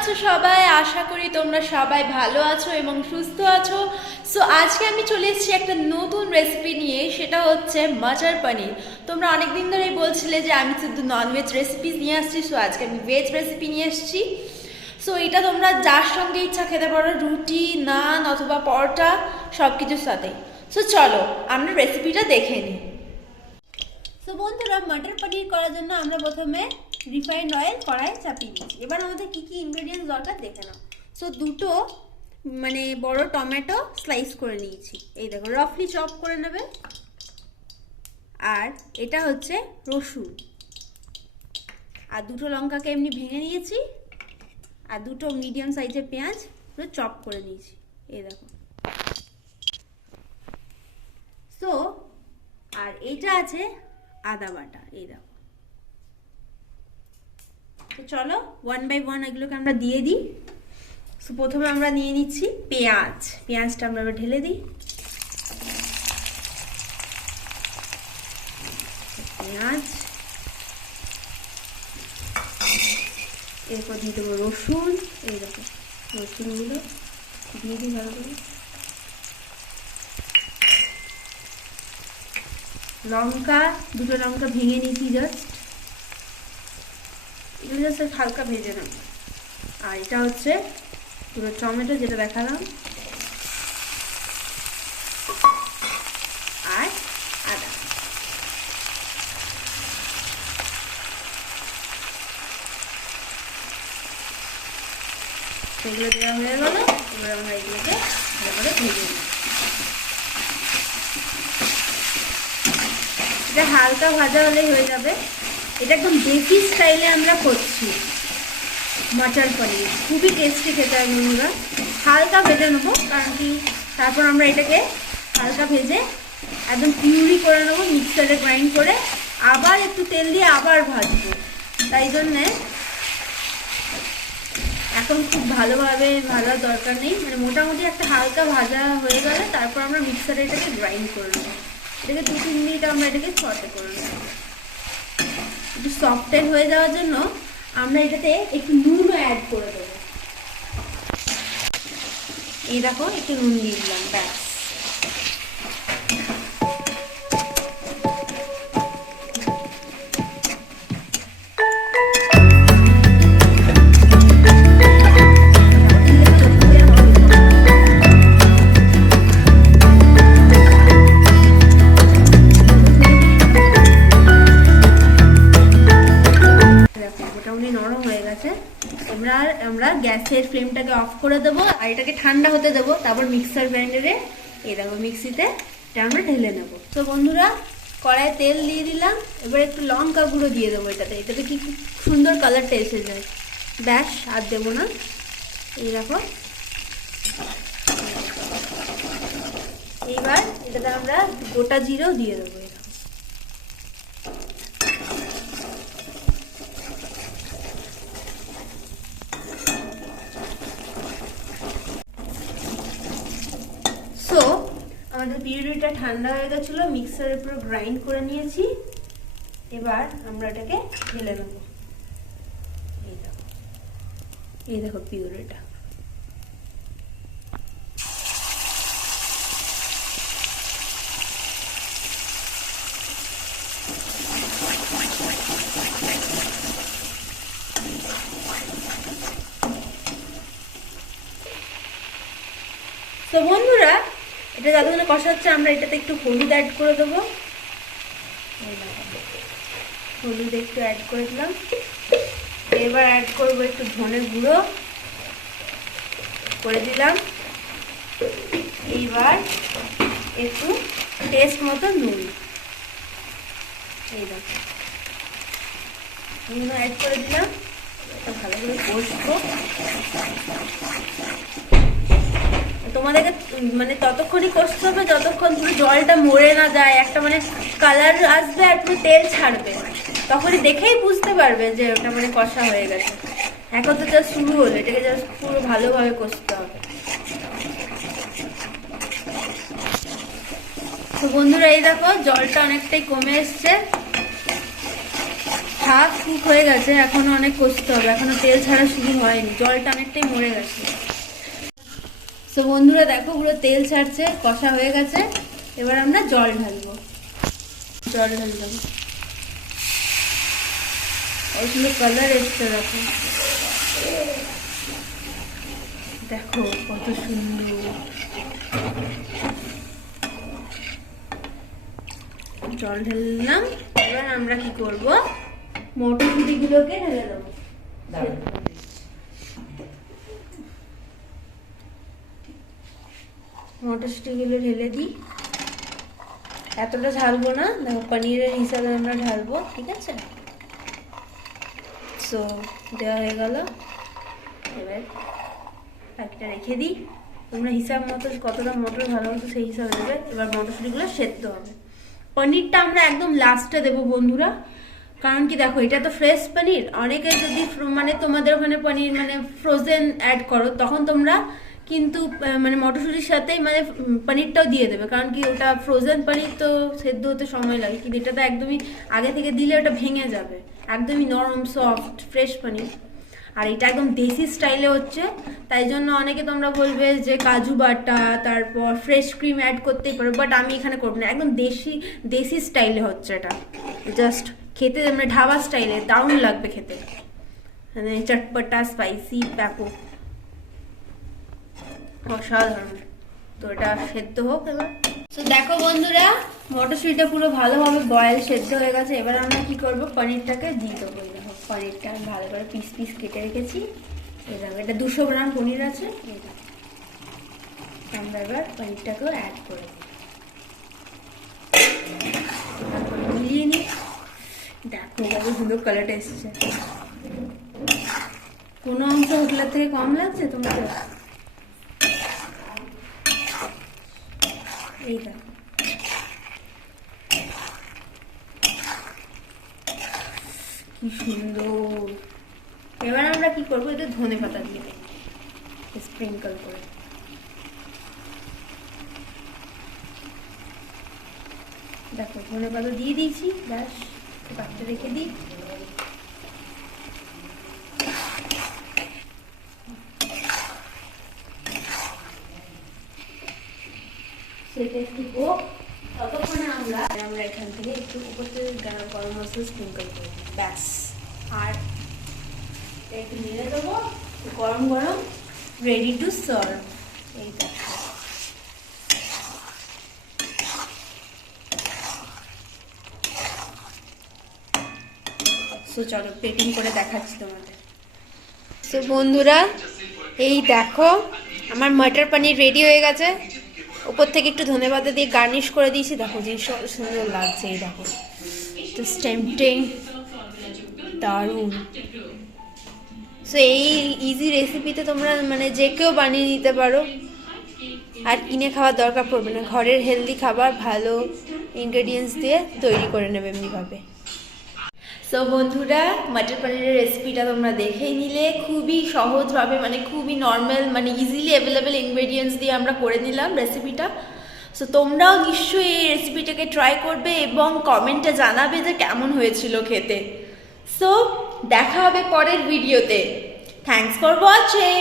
আছো সবাই? আশা করি তোমরা সবাই ভালো আছো এবং সুস্থ আছো। সো আজকে আমি চলে এসেছি একটা নতুন রেসিপি নিয়ে, সেটা হচ্ছে মটর পনির। তোমরা অনেকদিন ধরেই বলছিলে যে আমি শুধু ননভেজ রেসিপি নিয়ে আসছি, সো আজকে আমি ভেজ রেসিপি নিয়ে এসেছি। সো এটা তোমরা যার সঙ্গে ইচ্ছা খেতে পারো, রুটি, নান অথবা পরোটা, সব কিছুর সাথেই। সো চলো আমরা রেসিপিটা দেখে নিই। তো বন্ধুরা, মটর পনির করার জন্য আমরা প্রথমে রিফাইন্ড অয়েল কড়াই চাপিয়ে দিচ্ছি। এবার আমাদের কি কি ইনগ্রেডিয়েন্টস দরকার দেখে নাও। সো দুটো বড় টমেটো স্লাইস করে নিয়েছি, এই দেখো রাফলি চপ করে নেবে। আর এটা হচ্ছে রসুন, আর দুটো লঙ্কাকে এমনি ভেঙে নিয়েছি, আর দুটো মিডিয়াম সাইজের পেঁয়াজ চপ করে নিয়েছি, এই দেখো। সো আর এইটা আছে আদা বাটা, এই দেখো। তো চলো ওয়ান বাই ওয়ান এগুলোকে আমরা দিয়ে দিই। সো প্রথমে আমরা নিয়ে নিচ্ছি পেঁয়াজটা আমরা ঢেলে দিই। পেঁয়াজ, এরপর দিয়ে দেবো রসুন, এই দেখো রসুনগুলো দিয়ে দিই ভালো করে। লঙ্কা, দুটো লঙ্কা ভেঙে নিয়েছি জাস্ট, এগুলো জাস্ট হালকা ভেজে নেব। আর এটা হচ্ছে পুরো টমেটো যেটা দেখালাম, আর আদা। সেগুলো দেওয়া হয়ে গেল। এবার আমরা এগুলোকে ভালো করে ভেজে নিই। এটা হালকা ভাজা হলেই হয়ে যাবে। এটা একদম দেশি স্টাইলে আমরা করছি মটর পনির, খুবই টেস্টি খেতে হয় বন্ধুরা। হালকা ভেজে নেবো, কারণ কি তারপর আমরা এটাকে হালকা ভেজে একদম পিউরি করে নেবো, মিক্সারে গ্রাইন্ড করে আবার একটু তেল দিয়ে আবার ভাজবো। তাই জন্যে এখন খুব ভালোভাবে ভাজার দরকার নেই, মোটামুটি একটা হালকা ভাজা হয়ে গেলে তারপর আমরা মিক্সারে এটাকে গ্রাইন্ড করে নেবো। এটাকে 2-3 মিনিট আমরা এটাকে সটে করে নেবো। একটু সফটেড হয়ে যাওয়ার জন্য আমরা এটাতে একটু নুনও অ্যাড করে দেবো। এই দেখো একটু নুন দিয়ে দিলাম, ব্যাস। নরম হয়ে গেছে। এবার আমরা গ্যাসের ফ্লেমটাকে অফ করে দেবো আর এটাকে ঠান্ডা হতে দেবো। তারপর মিক্সার গ্রাইন্ডারে এই দেখো মিক্সিতে এটা আমরা ঢেলে নেবো। তো বন্ধুরা, কড়াইয়ে তেল দিয়ে দিলাম। এবার একটু লঙ্কা গুঁড়ো দিয়ে দেবো এটাতে কি খুব সুন্দর কালারটা এসে যায়। ব্যাস, আর দেবো না। এই দেখো, এইবার এটাতে আমরা গোটা জিরেও দিয়ে দেবো। সো আমাদের পিউরিটা ঠান্ডা হয়ে গেছিলো, মিক্সারের উপর গ্রাইন্ড করে নিয়েছি। এবার আমরা এটাকে ঢেলে নেব। এই দেখো পিউরিটা। তো বন্ধুরা, এটা যতক্ষণ কষা হচ্ছে আমরা এটাতে একটু হলুদ অ্যাড করে দেবো। হলুদ একটু অ্যাড করে দিলাম। এবার অ্যাড করবো একটু ধনে গুঁড়ো করে দিলাম। এইবার একটু টেস্ট মতো নুন, এই দেখো নুন অ্যাড করে দিলাম। এটা ভালো করে কষবো। তোমাদেরকে ততক্ষণই কষতে হবে যতক্ষণ পুরো জলটা মরে না যায়, একটা কালার আসবে আর পুরো তেল ছাড়বে, তখনই দেখেই বুঝতে পারবে যে ওটা কষা হয়ে গেছে। এখন তো জাস্ট শুরু হলো, এটাকে জাস্ট পুরো ভালোভাবে কষতে হবে। তো বন্ধুরা, এই দেখো জলটা অনেকটাই কমে এসছে। হাফ কুক হয়ে গেছে, এখনো অনেক কষতে হবে, এখনো তেল ছাড়া শুরু হয়নি, জলটা অনেকটাই মরে গেছে। সো বন্ধুরা দেখো পুরো তেল ছাড়ছে, কষা হয়ে গেছে। এবার আমরা জল ঢালবো, জল ঢাললাম। এই সুন্দর কালার এসছে, দেখো দেখো কত সুন্দর। জল ঢাললাম। এবার আমরা কি করব, মটরশুঁটিগুলোকে ঢেলে দেবো। মটরশুঁটিগুলো ঢেলে দিই, এতটা ঢালবো না, দেখো পনিরের হিসাবে আমরা ঢালবো, ঠিক আছে। সো দেওয়া হয়ে গেল। এবার একটা রেখে দিই, তোমরা হিসাব মতো কতটা মটর ভালো মতো সেই হিসাবে দেবে। এবার মটরশুঁটিগুলো সেদ্ধ হবে। পনিরটা আমরা একদম লাস্টে দেবো বন্ধুরা, কারণ কি দেখো এটা তো ফ্রেশ পনির। অনেকে যদি মানে তোমাদের ওখানে পনির মানে ফ্রোজেন অ্যাড করো, তখন তোমরা কিন্তু মানে মটরশুঁটির সাথেই মানে পনিরটাও দিয়ে দেবে, কারণ কি ওটা ফ্রোজেন পনির তো সেদ্ধ হতে সময় লাগে, কিন্তু এটা তো একদমই আগে থেকে দিলে ওটা ভেঙে যাবে, একদমই নরম সফট ফ্রেশ পনির। আর এটা একদম দেশি স্টাইলে হচ্ছে, তাই জন্য অনেকে তোমরা বলবে যে কাজু বাটা তারপর ফ্রেশ ক্রিম অ্যাড করতেই পারো, বাট আমি এখানে করবো না, একদম দেশি স্টাইলে হচ্ছে এটা। জাস্ট খেতে মানে ঢাবা স্টাইলে দারুণ লাগবে খেতে, মানে চটপটা স্পাইসি ব্যাপক অসাধারণ। তো এটা সেদ্ধ হোক এবার। তো দেখো বন্ধুরা মটরশুঁটিটা পুরো ভালোভাবে বয়েল সেদ্ধ হয়ে গেছে। এবার আমরা কি করব, পনিরটাকে দিয়ে দেবো। দেখো পনিরটা আমি ভালো করে পিস পিস কেটে রেখেছি। দেখো এটা 200 গ্রাম পনির আছে। আমরা এবার পনিরটাকেও অ্যাড করে মিলিয়ে নিই। দেখো কত সুন্দর কালারটা এসেছে। কোনো অংশ হোটেলের থেকে কম লাগছে তোমাদের? এই দেখো কি সুন্দর। এবার আমরা কি করবো, এটা ধনে পাতা দিয়ে দেবো স্প্রিঙ্কল করে। দেখো ধনে পাতা দিয়ে দিয়েছি, ব্যাস পাত্রে রেখে দিই। সেটা একটু হোক, ততক্ষণে আমরা এখান থেকে একটু উপর থেকে গরম মশলা স্প্রিঙ্কল করব, ব্যাস। আর একটু নেড়ে দেবো, গরম গরম রেডি টু সার্ভ। এই দেখো সো চলো প্লেটিং করে দেখাচ্ছি তোমাদের। সো বন্ধুরা এই দেখো আমার মটর পনির রেডি হয়ে গেছে। উপর থেকে একটু ধনেপাতা দিয়ে গার্নিশ করে দিয়েছি। দেখো যে সুন্দর লাগছে, এই দেখো তো টেম্পটিং, দারুণ। সো এই ইজি রেসিপিতে তোমরা মানে যে কেউ বানিয়ে নিতে পারো, আর কিনে খাওয়ার দরকার পড়বে না। ঘরের হেলদি খাবার ভালো ইনগ্রেডিয়েন্টস দিয়ে তৈরি করে নেবে এমনিভাবে। সো বন্ধুরা মটর পনিরের রেসিপিটা তোমরা দেখেই নিলে, খুবই সহজভাবে মানে খুবই নর্মাল মানে ইজিলি অ্যাভেলেবেল ইনগ্রেডিয়েন্টস দিয়ে আমরা করে নিলাম রেসিপিটা। সো তোমরাও নিশ্চয়ই এই রেসিপিটাকে ট্রাই করবে এবং কমেন্টে জানাবে যে কেমন হয়েছিল খেতে। সো দেখা হবে পরের ভিডিওতে। Thanks for watching.